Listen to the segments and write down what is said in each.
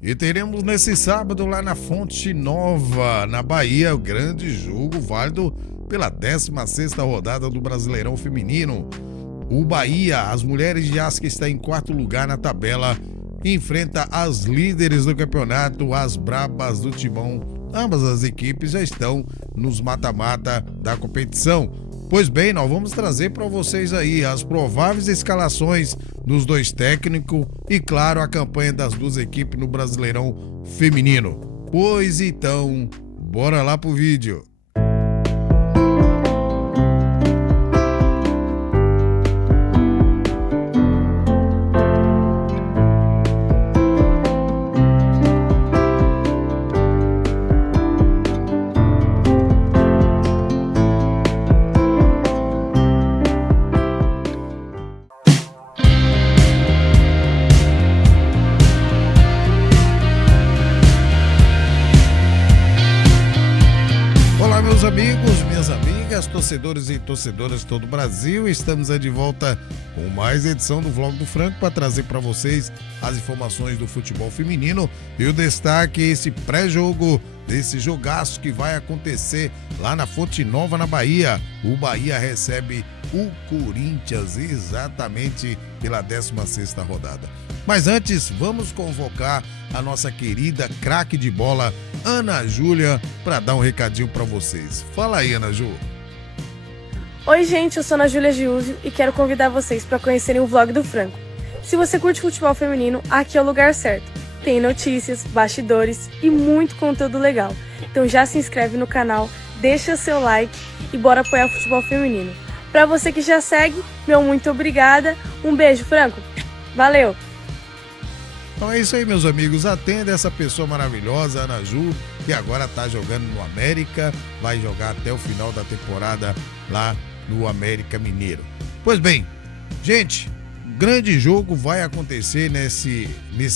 E teremos nesse sábado lá na Fonte Nova, na Bahia, o grande jogo válido pela 16ª rodada do Brasileirão Feminino. O Bahia, as mulheres de Asca, está em 4º lugar na tabela e enfrenta as líderes do campeonato, as Brabas do Timão. Ambas as equipes já estão nos mata-mata da competição. Pois bem, nós vamos trazer para vocês aí as prováveis escalações dos dois técnicos e, claro, a campanha das duas equipes no Brasileirão Feminino. Pois então, bora lá pro vídeo. Meus amigos, minhas amigas, torcedores e torcedoras de todo o Brasil, estamos de volta com mais edição do Vlog do Franco para trazer para vocês as informações do futebol feminino e o destaque esse pré-jogo desse jogaço que vai acontecer lá na Fonte Nova, na Bahia. O Bahia recebe o Corinthians exatamente pela 16ª rodada. Mas antes, vamos convocar a nossa querida craque de bola, Ana Júlia, para dar um recadinho para vocês. Fala aí, Ana Ju. Oi, gente, eu sou Ana Júlia Giúzio e quero convidar vocês para conhecerem o Vlog do Franco. Se você curte futebol feminino, aqui é o lugar certo. Tem notícias, bastidores e muito conteúdo legal. Então já se inscreve no canal, deixa seu like e bora apoiar o futebol feminino. Para você que já segue, meu muito obrigada. Um beijo, Franco. Valeu! Então é isso aí, meus amigos. Atenda essa pessoa maravilhosa, Ana Ju, que agora está jogando no América, vai jogar até o final da temporada lá no América Mineiro. Pois bem, gente, grande jogo vai acontecer nesse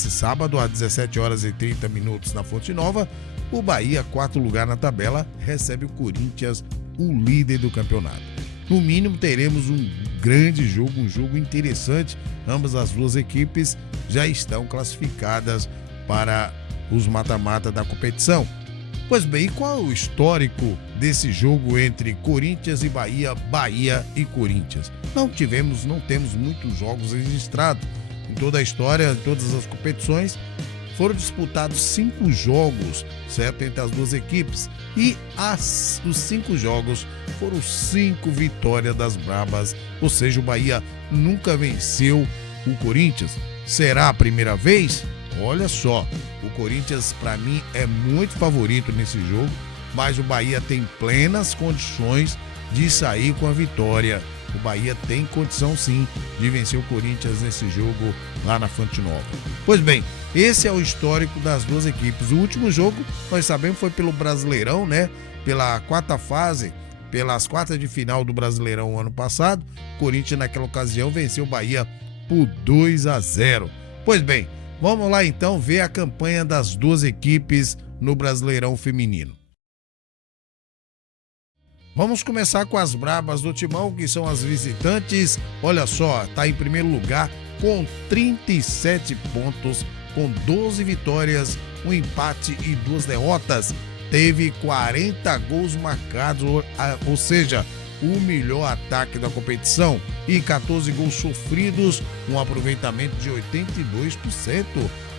sábado, às 17h30 na Fonte Nova. O Bahia, 4º lugar na tabela, recebe o Corinthians, o líder do campeonato. No mínimo, teremos um grande jogo, um jogo interessante. Ambas as duas equipes já estão classificadas para os mata-mata da competição. Pois bem, e qual é o histórico desse jogo entre Corinthians e Bahia, Bahia e Corinthians? Não temos muitos jogos registrados. Em toda a história, em todas as competições, foram disputados 5 jogos, certo, entre as duas equipes. E os 5 jogos foram 5 vitórias das Brabas, ou seja, o Bahia nunca venceu o Corinthians. Será a primeira vez? Olha só, o Corinthians para mim é muito favorito nesse jogo, mas o Bahia tem plenas condições de sair com a vitória. O Bahia tem condição sim de vencer o Corinthians nesse jogo lá na Fonte Nova. Pois bem, esse é o histórico das duas equipes. O último jogo, nós sabemos, foi pelo Brasileirão, né? Pela 4ª fase, pelas quartas de final do Brasileirão ano passado. O Corinthians naquela ocasião venceu o Bahia por 2-0. Pois bem, vamos lá então ver a campanha das duas equipes no Brasileirão Feminino. Vamos começar com as Brabas do Timão, que são as visitantes. Olha só, tá em primeiro lugar com 37 pontos, com 12 vitórias, um empate e 2 derrotas. Teve 40 gols marcados, ou seja, o melhor ataque da competição, e 14 gols sofridos, um aproveitamento de 82%.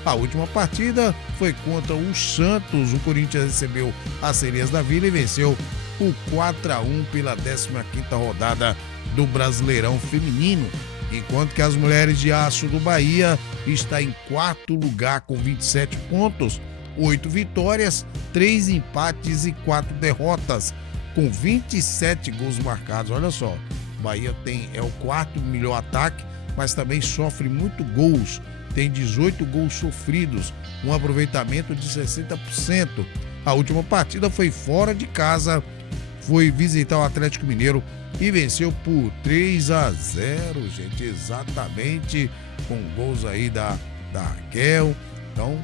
A última partida foi contra o Santos. O Corinthians recebeu as Sereias da Vila e venceu por 4-1 pela 15ª rodada do Brasileirão Feminino, enquanto que as Mulheres de Aço do Bahia está em 4º lugar com 27 pontos, 8 vitórias, 3 empates e 4 derrotas, com 27 gols marcados. Olha só, o Bahia é o 4º melhor ataque, mas também sofre muito gols, tem 18 gols sofridos, um aproveitamento de 60%. A última partida foi fora de casa, foi visitar o Atlético Mineiro e venceu por 3-0, gente, exatamente, com gols aí da Raquel, então,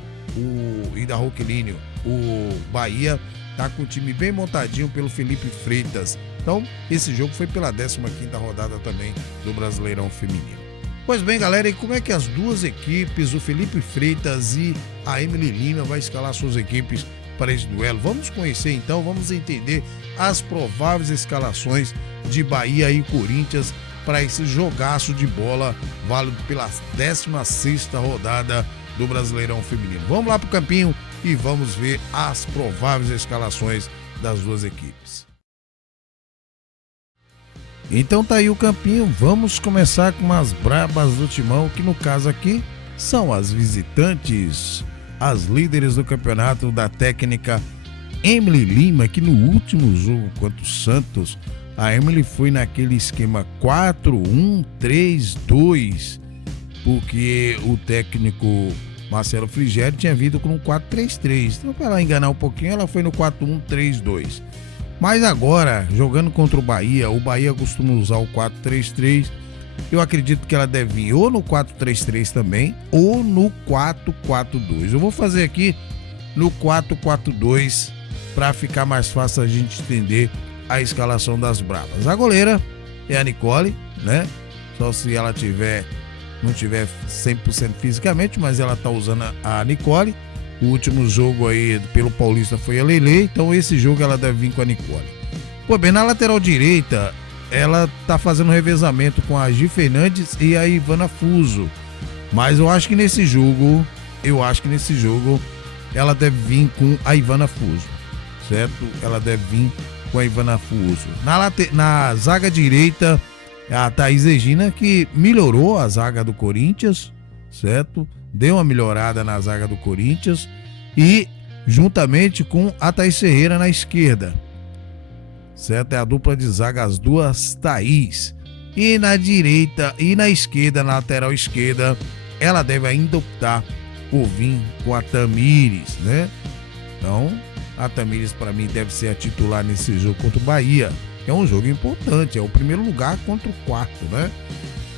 e da Roquelinho. O Bahia tá com o time bem montadinho pelo Felipe Freitas. Então, esse jogo foi pela 15ª rodada também do Brasileirão Feminino. Pois bem, galera, e como é que as duas equipes, o Felipe Freitas e a Emily Lima, vai escalar suas equipes para esse duelo? Vamos conhecer então, vamos entender as prováveis escalações de Bahia e Corinthians para esse jogaço de bola válido pela 16ª rodada do Brasileirão Feminino. Vamos lá pro campinho e vamos ver as prováveis escalações das duas equipes. Então tá aí o campinho, vamos começar com as brabas do Timão, que no caso aqui são as visitantes, as líderes do campeonato da técnica Emily Lima, que no último jogo contra o Santos, a Emily foi naquele esquema 4-1-3-2, porque o técnico Marcelo Frigério tinha vindo com um 4-3-3, então para ela enganar um pouquinho, ela foi no 4-1-3-2. Mas agora, jogando contra o Bahia costuma usar o 4-3-3. Eu acredito que ela deve vir ou no 4-3-3 também, ou no 4-4-2. Eu vou fazer aqui no 4-4-2 para ficar mais fácil a gente entender a escalação das bravas. A goleira é a Nicole, né? Só se ela não tiver 100% fisicamente, mas ela tá usando a Nicole. O último jogo aí pelo Paulista foi a Lele, então esse jogo ela deve vir com a Nicole. Pô, bem, na lateral direita, ela tá fazendo revezamento com a Gi Fernandes e a Ivana Fuso. Mas eu acho que nesse jogo, ela deve vir com a Ivana Fuso, certo? Ela deve vir com a Ivana Fuso. Na zaga direita, a Thaís Regina, que melhorou a zaga do Corinthians, certo? Deu uma melhorada na zaga do Corinthians e juntamente com a Thaís Ferreira na esquerda, certo? É a dupla de zaga, as duas Thaís. E na direita e na esquerda, na lateral esquerda, ela deve ainda optar por vir com a Tamires, né? Então, a Tamires para mim deve ser a titular nesse jogo contra o Bahia. É um jogo importante, é o primeiro lugar contra o quarto, né?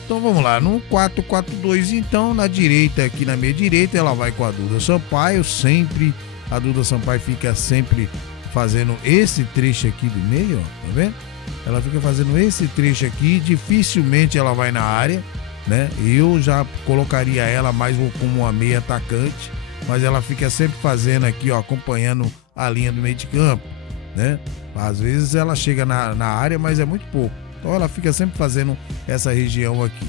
Então vamos lá, no 4-4-2, então, na direita, aqui na meia direita, ela vai com a Duda Sampaio, sempre, a Duda Sampaio fica sempre fazendo esse trecho aqui do meio, ó, tá vendo? Ela fica fazendo esse trecho aqui, dificilmente ela vai na área, né? Eu já colocaria ela mais como uma meia atacante, mas ela fica sempre fazendo aqui, ó, acompanhando a linha do meio de campo, né? Às vezes ela chega na área, mas é muito pouco. Então ela fica sempre fazendo essa região aqui.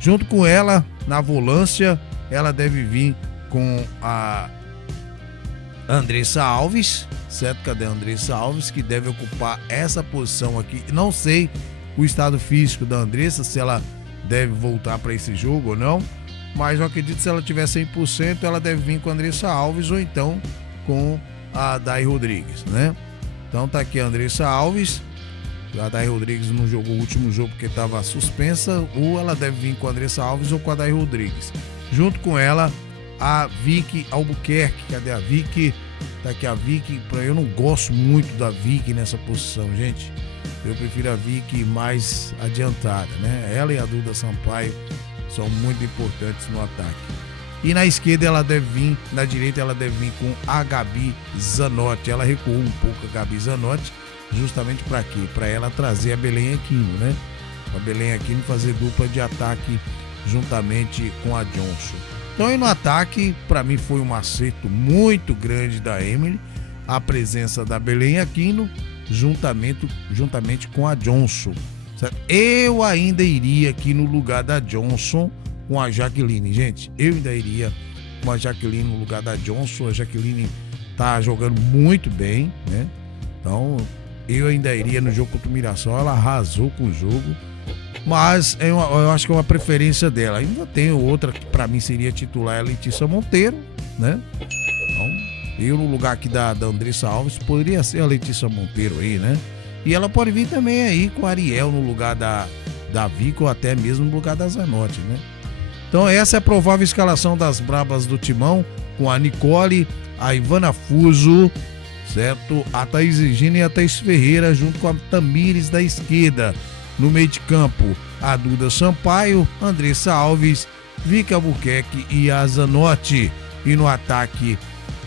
Junto com ela, na volância, ela deve vir com a Andressa Alves, certo? Cadê a Andressa Alves? Que deve ocupar essa posição aqui. Não sei o estado físico da Andressa, se ela deve voltar para esse jogo ou não. Mas eu acredito que se ela tiver 100%, ela deve vir com a Andressa Alves ou então com a Day Rodrigues, né? Então tá aqui a Andressa Alves. A Day Rodrigues não jogou o último jogo porque estava suspensa, ou ela deve vir com a Andressa Alves ou com a Day Rodrigues. Junto com ela, a Vicky Albuquerque. Cadê a Vicky? Tá aqui a Vicky. Eu não gosto muito da Vicky nessa posição, gente. Eu prefiro a Vicky mais adiantada, né? Ela e a Duda Sampaio são muito importantes no ataque. E na esquerda ela deve vir, na direita ela deve vir com a Gabi Zanotti. Ela recuou um pouco a Gabi Zanotti, justamente para quê? Para ela trazer a Belém Aquino, né? A Belém Aquino fazer dupla de ataque juntamente com a Johnson. Então, aí no ataque, para mim foi um acerto muito grande da Emily, a presença da Belém Aquino juntamente com a Johnson, certo? Eu ainda iria aqui no lugar da Johnson com a Jaqueline, gente. Eu ainda iria com a Jaqueline no lugar da Johnson. A Jaqueline tá jogando muito bem, né? Então, eu ainda iria no jogo contra o Mirassol. Ela arrasou com o jogo, mas eu acho que é uma preferência dela. Ainda tenho outra que para mim seria titular, é a Letícia Monteiro, né? Então, eu no lugar aqui da Andressa Alves, poderia ser a Letícia Monteiro aí, né? E ela pode vir também aí com a Ariel no lugar da Vicky, ou até mesmo no lugar da Zanotti, né? Então essa é a provável escalação das brabas do Timão, com a Nicole, a Ivana Fuso, certo? A Thaís Regina e a Thaís Ferreira, junto com a Tamires da esquerda. No meio de campo, a Duda Sampaio, Andressa Alves, Vicky Albuquerque e a Zanotti. E no ataque,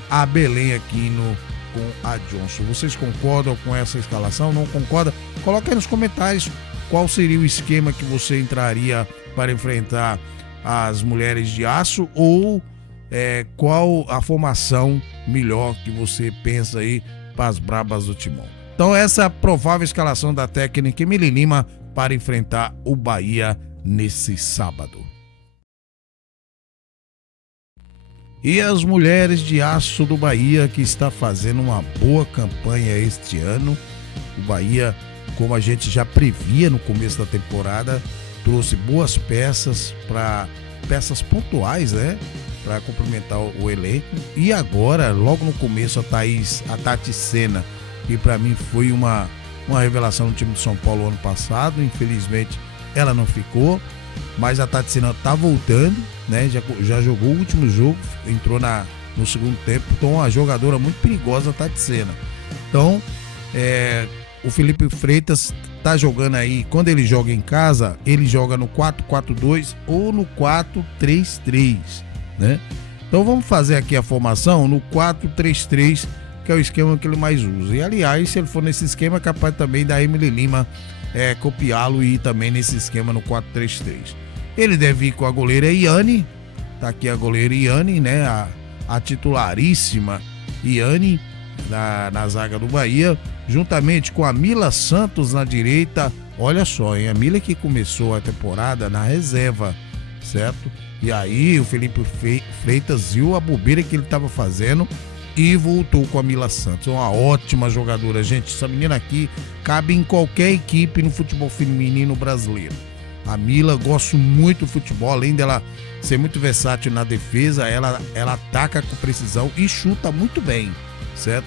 a Belém Aquino com a Johnson. Vocês concordam com essa escalação? Não concordam? Coloca aí nos comentários qual seria o esquema que você entraria para enfrentar as mulheres de aço, ou qual a formação melhor que você pensa aí para as brabas do Timão? Então essa é a provável escalação da técnica Emily Lima para enfrentar o Bahia nesse sábado. E as mulheres de aço do Bahia, que está fazendo uma boa campanha este ano. O Bahia, como a gente já previa no começo da temporada, trouxe boas peças pontuais, né? Para complementar o elenco. E agora, logo no começo, a Tati Sena, que para mim foi uma revelação no time de São Paulo ano passado. Infelizmente, ela não ficou, mas a Tati Sena tá voltando, né? Já jogou o último jogo, entrou no segundo tempo. Então, uma jogadora muito perigosa, a Tati Sena. Então, o Felipe Freitas tá jogando aí, quando ele joga em casa, ele joga no 4-4-2 ou no 4-3-3, né? Então vamos fazer aqui a formação no 4-3-3, que é o esquema que ele mais usa. E aliás, se ele for nesse esquema, é capaz também da Emily Lima copiá-lo e ir também nesse esquema no 4-3-3. Ele deve ir com a goleira Iane, tá aqui a goleira Iane, né? A titularíssima Iane na zaga do Bahia, juntamente com a Mila Santos na direita. Olha só, hein? A Mila que começou a temporada na reserva, certo? E aí o Felipe Freitas viu a bobeira que ele estava fazendo e voltou com a Mila Santos. Uma ótima jogadora, gente. Essa menina aqui cabe em qualquer equipe no futebol feminino brasileiro. A Mila, gosto muito do futebol, além dela ser muito versátil na defesa, ela ataca com precisão e chuta muito bem, certo?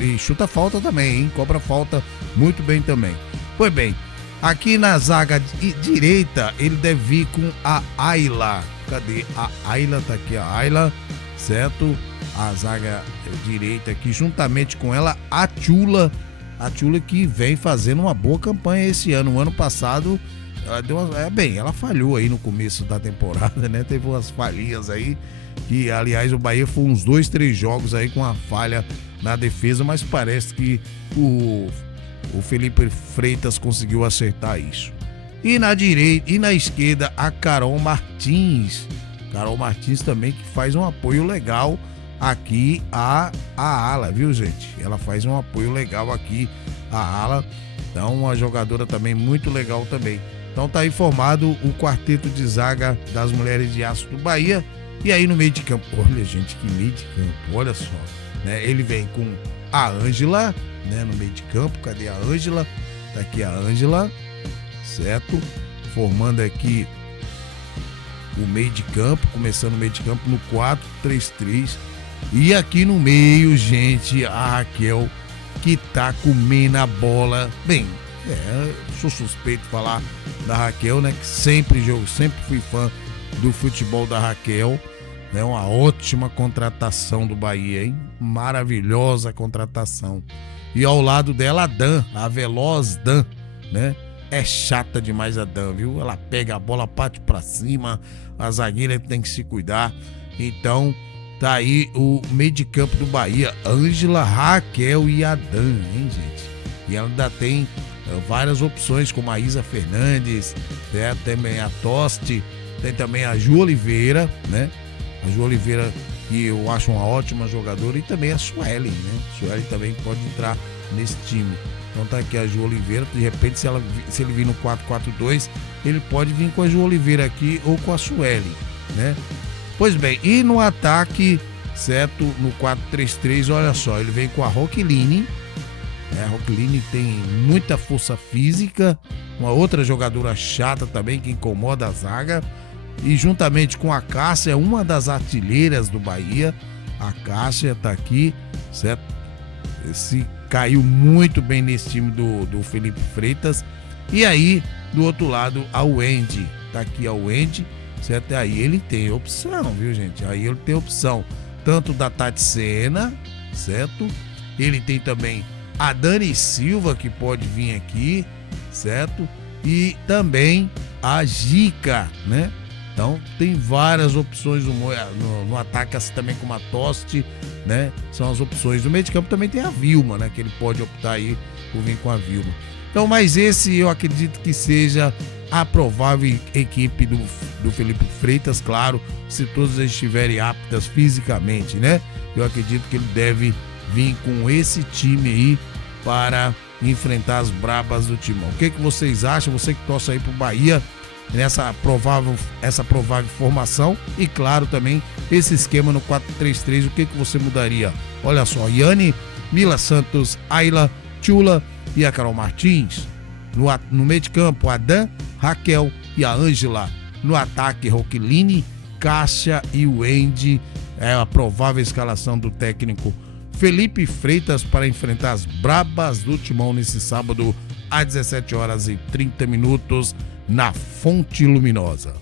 E chuta falta também, hein? Cobra falta muito bem também. Pois bem, aqui na zaga direita, ele deve vir com a Ayla. Cadê? A Ayla, tá aqui a Ayla, certo? A zaga direita aqui, juntamente com ela, a Tchula. A Tchula que vem fazendo uma boa campanha esse ano. O ano passado, ela falhou aí no começo da temporada, né? Teve umas falhinhas aí, que aliás o Bahia foi uns 2-3 jogos aí com uma falha na defesa, mas parece que o Felipe Freitas conseguiu acertar isso. E na direita e na esquerda, a Carol Martins. Carol Martins também, que faz um apoio legal aqui a ala, viu, gente? Ela faz um apoio legal aqui a ala. Então, uma jogadora também muito legal também. Então tá aí formado o quarteto de zaga das mulheres de aço do Bahia. E aí no meio de campo, olha, gente, que meio de campo, olha só, né? Ele vem com a Ângela, né, no meio de campo. Cadê a Ângela? Tá aqui a Ângela, certo? Formando aqui o meio de campo, começando o meio de campo no 4-3-3. E aqui no meio, gente, a Raquel, que tá comendo a bola. Bem, sou suspeito de falar da Raquel, né? Que sempre fui fã do futebol da Raquel. É uma ótima contratação do Bahia, hein? Maravilhosa contratação. E ao lado dela, a Dan, a veloz Dan, né? É chata demais a Dan, viu? Ela pega a bola, parte pra cima, a zagueira tem que se cuidar. Então, tá aí o meio de campo do Bahia, Ângela, Raquel e a Dan, hein, gente? E ela ainda tem várias opções, como a Isa Fernandes, né? Também a Toste, tem também a Ju Oliveira, né? A Ju Oliveira, que eu acho uma ótima jogadora, e também a Sueli, né? A Sueli também pode entrar nesse time. Então tá aqui a Ju Oliveira, de repente se ele vir no 4-4-2, ele pode vir com a Ju Oliveira aqui ou com a Sueli, né? Pois bem, e no ataque, certo, no 4-3-3, olha só, ele vem com a Roqueline, né? A Roqueline tem muita força física, uma outra jogadora chata também que incomoda a zaga, e juntamente com a Cássia, uma das artilheiras do Bahia. A Cássia tá aqui, certo? Se caiu muito bem nesse time do Felipe Freitas. E aí, do outro lado, a Wendy. Tá aqui a Wendy, certo? Aí ele tem opção, viu, gente? Aí ele tem opção tanto da Tati Sena, certo? Ele tem também a Dani Silva, que pode vir aqui, certo? E também a Gica, né? Então tem várias opções no ataque, assim também como a Toste, né? São as opções. No meio de campo também tem a Vilma, né? Que ele pode optar aí por vir com a Vilma. Então, mas esse eu acredito que seja a provável equipe do Felipe Freitas, claro, se todos estiverem aptas fisicamente, né? Eu acredito que ele deve vir com esse time aí para enfrentar as brabas do Timão. O que vocês acham? Você que torce aí pro Bahia nessa provável formação e claro também esse esquema no 4-3-3, o que você mudaria? Olha só, Yanni, Mila Santos, Ayla, Tchula e a Carol Martins. No meio de campo, Adam, Raquel e a Ângela. No ataque, Roquiline, Cássia e Wendy. É a provável escalação do técnico Felipe Freitas para enfrentar as brabas do Timão nesse sábado às 17h30 na Fonte Luminosa.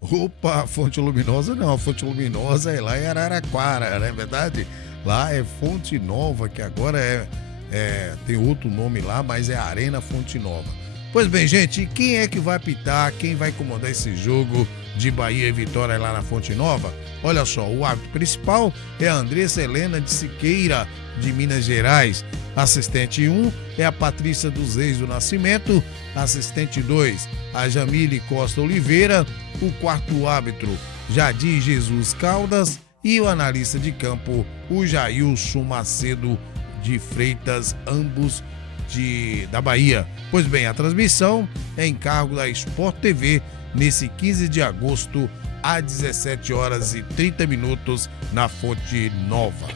Opa, Fonte Luminosa não, a Fonte Luminosa é lá em Araraquara, não é verdade? Lá é Fonte Nova, que agora tem outro nome lá, mas é Arena Fonte Nova. Pois bem, gente, quem é que vai apitar, quem vai comandar esse jogo de Bahia e Vitória lá na Fonte Nova? Olha só, o árbitro principal é a Andressa Helena de Siqueira, de Minas Gerais. Assistente 1 é a Patrícia dos Reis do Nascimento. Assistente 2, a Jamile Costa Oliveira. O quarto árbitro, Jadir Jesus Caldas. E o analista de campo, o Jailson Macedo de Freitas, ambos da Bahia. Pois bem, a transmissão é em cargo da Sport TV nesse 15 de agosto às 17h30 na Fonte Nova.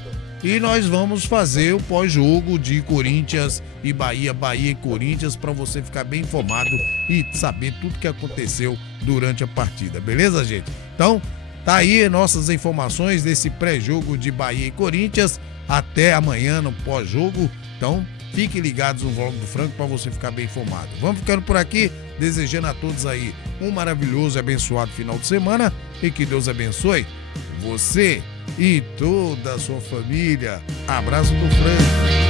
E nós vamos fazer o pós-jogo de Corinthians e Bahia, Bahia e Corinthians, para você ficar bem informado e saber tudo que aconteceu durante a partida, beleza, gente? Então, tá aí nossas informações desse pré-jogo de Bahia e Corinthians. Até amanhã no pós-jogo. Então, fiquem ligados no Vlog do Franco para você ficar bem informado. Vamos ficando por aqui, desejando a todos aí um maravilhoso e abençoado final de semana e que Deus abençoe você e toda a sua família. Abraço do Franco.